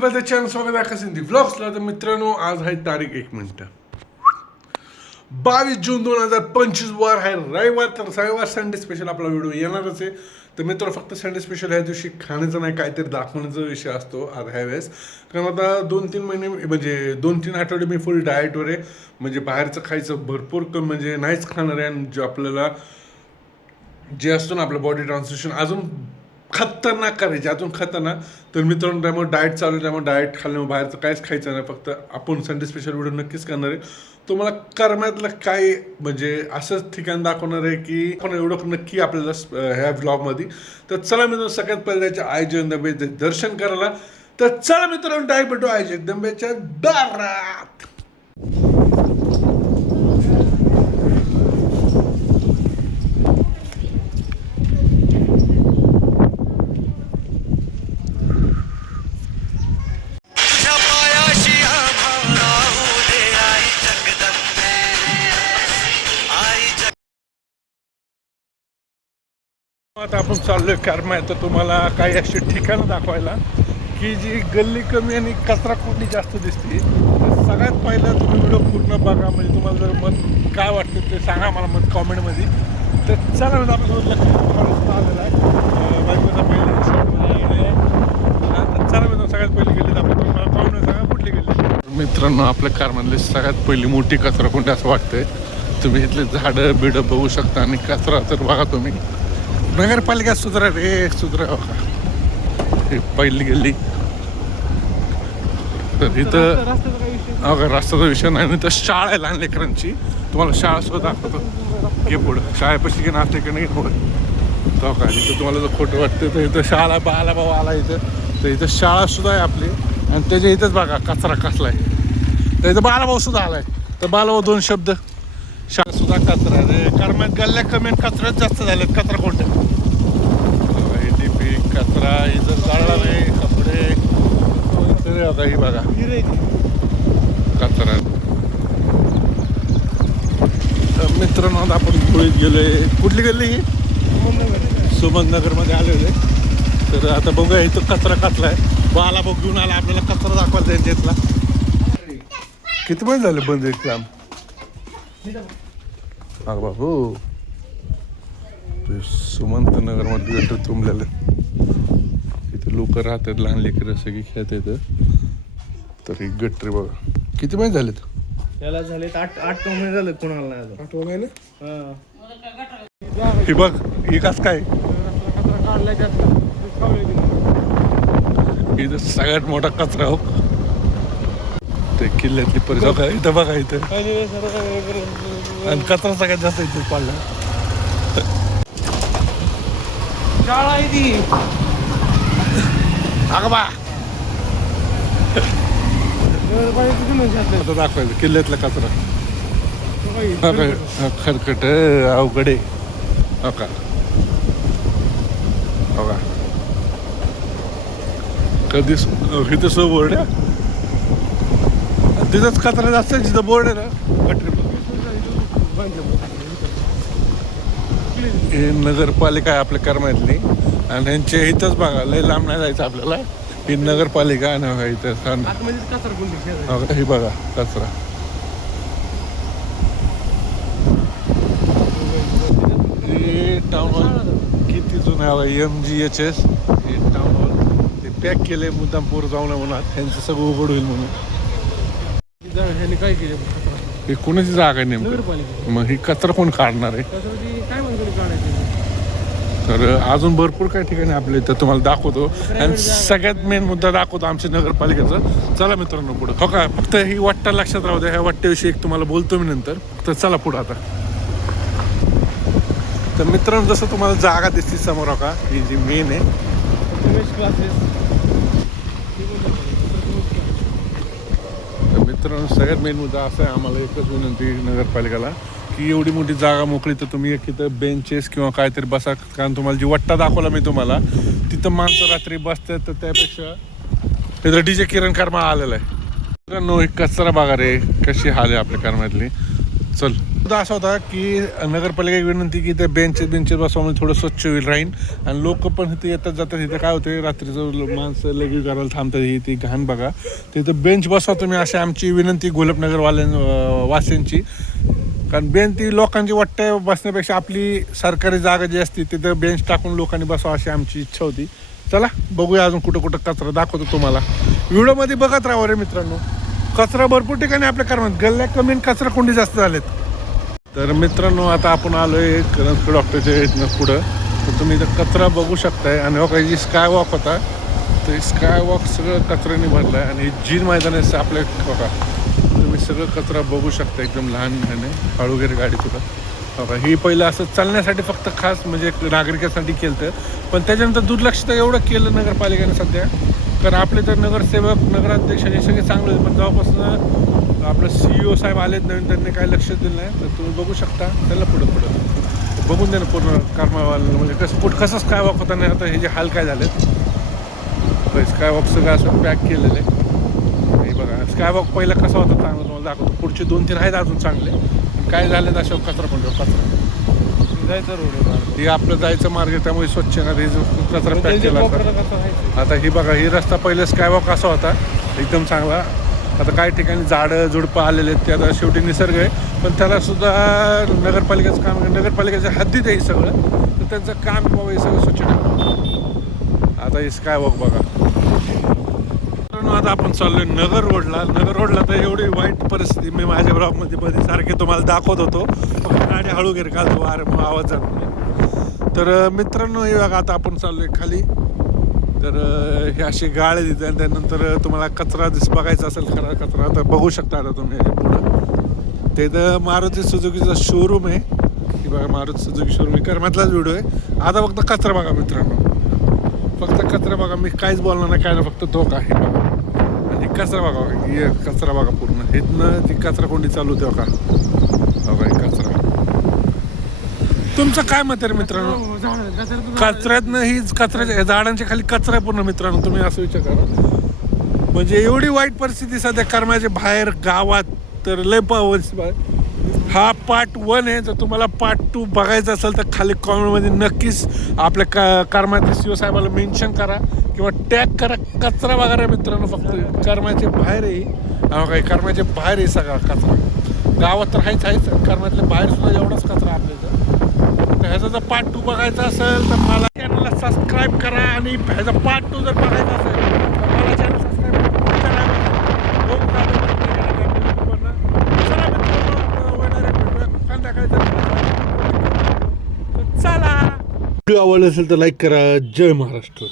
बद्दल चॅनल स्वागत आहे कसे व्लॉग्सला तर मित्रांनो आज आहे तारीख एक मिनटं. बावीस जून दोन हजार पंचवीस वार आहे रविवार तर रविवार संडे स्पेशल आपला व्हिडिओ येणारच आहे. तर मित्र फक्त संडे स्पेशल ह्या दिवशी खाण्याचं नाही काहीतरी दाखवण्याचा विषय असतो आज ह्या वेळेस. कारण आता दोन तीन महिने म्हणजे दोन तीन आठवडे मी फुल डाएटवर आहे. म्हणजे बाहेरचं खायचं भरपूर कमी म्हणजे नाहीच खाणार आहे. आणि जे आपल्याला जे असतो ना आपलं बॉडी ट्रान्सलेशन अजून खतरनाक करायची. अजून खतरनाक. तर मित्रांनो त्यामुळे डाएट चालू आहे. त्यामुळे डाएट खाल्ल्यामुळे बाहेरचं काहीच खायचं नाही. फक्त आपण संडे स्पेशल व्हिडिओ नक्कीच करणार आहे. तुम्हाला करण्यातलं काय? म्हणजे असंच ठिकाण दाखवणार आहे की आपण एवढं नक्की आपल्याला ह्या ब्लॉगमध्ये तर चला मित्रांनो सगळ्यात पहिले त्याच्या आयोजन दंबेचे दर्शन करायला. तर चला मित्रांनो डायरेक्ट भेटू. आयोजन दंबेच्या दारात. आता आपण चाललोय कारमाय तर तुम्हाला काही अशी ठिकाणं दाखवायला की जी गल्ली कमी आणि कचरा कुठली जास्त दिसते. तर सगळ्यात पहिलं तुम्ही व्हिडिओ पूर्ण बघा म्हणजे तुम्हाला जर मत काय वाटतं ते सांगा मला मत कॉमेंटमध्ये. तर चला म्हणजे आपल्यासोबत लक्ष आलेला आहे. बायकोचा पहिला चला म्हणजे सगळ्यात पहिली गेली दाखवतो मला कॉमेंट सांगा कुठली गेली मित्रांनो आपल्या कारमधली सगळ्यात पहिली मोठी कचरा कोणती असं वाटतंय. तुम्ही इथले झाडं बिडं बघू शकता आणि कचरा तर बघा तुम्ही. नगरपालिका सुधरा रे सुधरा. पहिली गेली. तर इथं अगं रस्त्याचा विषय नाही. आणि इथं शाळा आहे लहान लेकरांची. तुम्हाला शाळा सुद्धा दाखवतो. घे पुढं. शाळेपाशी घे नाचले की नाही पुढं तो का इथं तुम्हाला जर खोटं वाटतं तर इथं शाळा बाला भाऊ आला इथं. तर इथं शाळा सुद्धा आहे आपली. आणि त्याच्या इथंच बघा कचरा कसला आहे. तर इथं बालाभाऊ सुद्धा आलाय. तर बालाभाऊ दोन शब्द. सुद्धा कचरा आहे. करम्यात गल्ल्या कमी आणि कचऱ्यात जास्त झालेत कचरा कोणत्या पीक कचरा इथं जाळला नाही कपडे तरी आता ही बघा. कचरा. मित्रांनो आता आपण गेलो गेलोय कुठली गल्ली ही? सुमननगरमध्ये आलेले तर आता बघूया इथं कचरा कचला आहे. बाला बघ घेऊन आला आपल्याला कचरा दाखवायला त्यांच्या इथला किती महिने झाले बंद एक काम? हा बाबू ते सुमंत नगरमध्ये गटर तुंबलेलं. इथे लोक राहतात लहान लेकरं सगळी खेळत येतं तर ही गटरी बघा. किती महिने झालेत? त्याला झाले आठ आठ नऊ महिने झाले कोणाला नाही ना हा. ही बघ ही कस काय. इथं सगळ्यात मोठा कचरा हो. ते किल्ल्यातली परिसर इथं बघा इथं. आणि कचरा सगळ्यात जास्त इथे पडला. शाळा आहे ती. अगं आता दाखवायचं किल्ल्यातला कचरा. खरकट. अवघड आहे. हो का? हो का? कधी इथं सो बोर्ड आहे. तिथंच कचरा जास्त आहे जिथं बोर्ड आहे ना कटरी हे नगरपालिका आहे आपल्या करमातली आणि यांचे इथंच बघा लय लांब नाही जायचं आपल्याला. ही नगरपालिका ना बघा इथं सांग. हो? ही बघा कचरा. हे टाउन हॉल किती जुनं आहे एम जी एच एस हे टाउन हॉल ते पॅक केले मुद्दाम पोर जाऊ नये म्हणून. त्यांचं सगळं उघड होईल म्हणून. काय केले हे कोणाची जागा आहे नेमकं. मग ही कचरा कोण काढणार आहे? तर अजून भरपूर काही ठिकाणी आपल्या इथं तुम्हाला दाखवतो. आणि सगळ्यात मेन मुद्दा दाखवतो आमच्या नगरपालिकेचा. चला मित्रांनो पुढं. हो का? फक्त ही वाट्टा लक्षात राहू द्या. ह्या वाट्याविषयी एक तुम्हाला बोलतो मी नंतर. तर चला पुढं आता. तर मित्रांनो जसं तुम्हाला जागा दिसते समोर हो का? ही जी मेन आहे. मित्रांनो सगळ्यात मेन मुद्दा असा आहे आम्हाला एकच विनंती नगरपालिकेला की एवढी मोठी जागा मोकळी तर तुम्ही एक तिथं बेंचेस किंवा काहीतरी बसा कारण तुम्हाला जी वट्टा दाखवला मी तुम्हाला तिथं माणसं रात्री बसतात तर त्यापेक्षा तिथं डी जे किरण कर्मा आलेला आहे. मित्रांनो एक कचरा बागार रे कशी हाल आहे आपल्या कर्मातली? चल. मुद्दा असा होता की नगरपालिका विनंती की ते बेंच बेंचेस बसवामुळे थोडं स्वच्छ होईल राहीन. आणि लोक पण इथे येतात जातात. इथे काय होते रात्रीचं माणसं लगेच करायला थांबतात. ही ती घाण बघा. तिथं बेंच बसवा तुम्ही अशी आमची विनंती गोलपनगरवाल्यां वास्यांची. कारण बेंच ती लोकांची वाटतं बसण्यापेक्षा आपली सरकारी जागा जी असते तिथं बेंच टाकून लोकांनी बसावं अशी आमची इच्छा होती. चला बघूया अजून कुठं कुठं कचरा दाखवतो तुम्हाला. व्हिडिओमध्ये बघत राहा रे मित्रांनो. कचरा भरपूर ठिकाणी आपल्या कर्मात. गल्ल्या कमी आणि कचरा कुंडी जास्त झालेत. तर मित्रांनो आता आपण आलोय करंजकर डॉक्टरच्या इथनं पुढं. तर तुम्ही इथं कचरा बघू शकताय. आणि हो काही जी स्काय वॉक होता. ते स्काय वॉक सगळं कचऱ्याने भरलं आहे आणि जीन मैदान आहे आपल्या बघा. तुम्ही सगळं कचरा बघू शकता एकदम लहान लहान आहे हळू वगैरे गाडी तुला बघा ही पहिलं असं चालण्यासाठी फक्त खास म्हणजे एक केलं तर पण त्याच्यानंतर दुर्लक्ष तर एवढं केलं नगरपालिकेने सध्या. कारण आपले तर नगरसेवक नगराध्यक्ष हे सगळे चांगले होते पण जेव्हापासून आपलं सी ओ साहेब आलेत नवीन त्यांनी काही लक्ष दिलं नाही. तर तुम्ही बघू शकता त्याला पुढं पुढं. बघून देणं ना पूर्ण कर्मावाला म्हणजे कसं कुठं कसं काय वॉक होता नाही आता हे जे हाल काय झालेत. स्काय वॉक सगळं असं पॅक केलेलं आहे. बघा स्काय वॉक पहिला कसा होता चांगला तुम्हाला दाखवतो. पुढचे दोन तीन आहेत अजून चांगले. काय झाले अशा कचरा पण कचरा. जायचं रोड आहे. हे आपलं जायचं मार्ग आहे, त्यामुळे स्वच्छ ना जो कचरा पॅक त्यांच्या केला कोपऱ्याला राहायचं. आता ही बघा ही रस्ता पहिले स्कायवॉक असा होता एकदम चांगला. आता काही ठिकाणी झाडं झुडपं आलेले आहेत ते आता शेवटी निसर्ग आहे. पण त्याला सुद्धा नगरपालिकेचं काम. नगरपालिकेच्या हद्दीत आहे हे सगळं. तर त्यांचं काम बाबा हे सगळं स्वच्छ आता हे स्कायवॉक बघा. मित्रांनो, आता आपण चाललोय नगर रोडला. नगर रोडला तर एवढी वाईट परिस्थिती मी माझ्या ब्लॉगमध्ये मध्ये सारखे तुम्हाला दाखवत होतो. गाडी हळू गेली घालतो वारे मग आवाज जात नाही तर मित्रांनो हे बघा आता आपण चाललोय खाली. तर हे अशी गाळे तिथे. आणि त्यानंतर तुम्हाला कचरा दिस बघायचा असेल खरा कचरा तर बघू शकता आता तुम्ही पुढं. ते तर मारुती सुजुकीचा शोरूम आहे. की बघा मारुती सुजुकी शोरूम आहे व्हिडिओ आहे. आता फक्त कचरा बघा मित्रांनो. फक्त कचरा बघा. मी काहीच बोलणार नाही काय ना फक्त धोका आहे. बघा. आणि कचरा बघा कचरा बघा पूर्ण. इथनं ती कचरा कोंडी चालू होते बघा. बघा कचरा. तुमचं काय मत आहे रे मित्रांनो? हो, झाडं, कचऱ्यातून ही कचऱ्याच्या झाडांच्या खाली कचरा आहे पूर्ण मित्रांनो तुम्ही असं विचार करा. म्हणजे एवढी वाईट परिस्थिती सध्या कर्माच्या बाहेर गावात तर लय प- हा पार्ट वन आहे. जर तुम्हाला पार्ट टू बघायचा असेल तर खाली कॉमेंटमध्ये नक्कीच आपल्या का कर्माच्या शिव साहेबाला मेन्शन करा किंवा टॅग करा. कचरा बघा रे मित्रांनो फक्त कर्माच्या बाहेर आहे. हा काही कर्माच्या बाहेर आहे सगळा कचरा. गावात तर आहेच आहेच कर्मातल्या बाहेर सुद्धा एवढाच कचरा आपल्या तर ह्याचा जर पार्ट टू बघायचा असेल तर मला चॅनलला सबस्क्राईब करा आणि ह्याचा पार्ट टू जर बघायचा असेल तर मला चॅनल सबस्क्राईब तर चला. व्हिडिओ आवडला असेल तर लाईक करा. जय महाराष्ट्र.